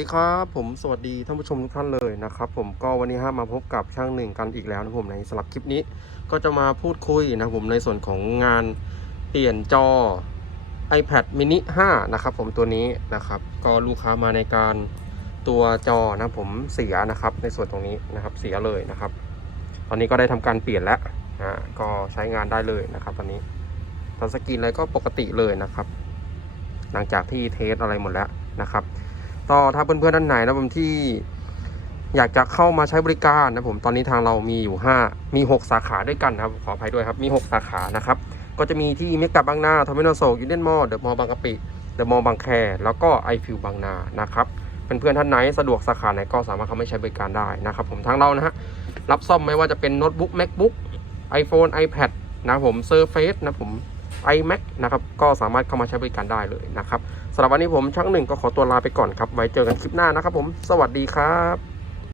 ดีครับผมสวัสดีท่านผู้ชมทุกท่านเลยนะครับผมก็วันนี้ฮะมาพบกับช่างหนึ่งกันอีกแล้วนะผมในสำหรับคลิปนี้ ก็จะมาพูดคุยนะผมในส่วนของงานเปลี่ยนจอ iPad mini 5 นะครับผมตัวนี้นะครับก็ลูกค้ามาในการตัวจอนะผมเสียนะครับในส่วนตรงนี้นะครับเสียเลยนะครับ ตอนนี้ก็ได้ทำการเปลี่ยนแล้วอ่าก็ใช้งานได้เลยนะครับ ตอนนี้ทัชสกรีนอะไรก็ปกติเลยนะครับ หลังจากที่เทสอะไรหมดแล้วนะครับ ต่อถ้าเพื่อนๆท่านไหนนะผมที่อยากจะเข้ามาใช้บริการนะผมตอนนี้ทางเรามีอยู่ 5 มี 6 สาขาด้วยกันนะครับ ขออภัยด้วยครับ มี 6 สาขานะครับ ก็จะมีที่เมกะบางนาทอมิโนโซยูเนียนมอลเดอะมอลบางกะปิเดอะมอลบางแค แล้วก็ไอฟิวบางนานะครับเป็นเพื่อนๆท่านไหนสะดวกสาขาไหนก็สามารถเข้ามาใช้บริการได้นะครับ ผมทางเรานะฮะรับซ่อมไม่ว่าจะเป็นโน้ตบุ๊ก macbook iPhone iPad นะผม Surface นะผม iMac นะครับก็สามารถเข้ามาใช้บริการได้เลยนะครับสำหรับวันนี้ผมช่างหนึ่งก็ขอตัวลาไปก่อนครับไว้เจอกันคลิปหน้านะครับผมสวัสดีครับ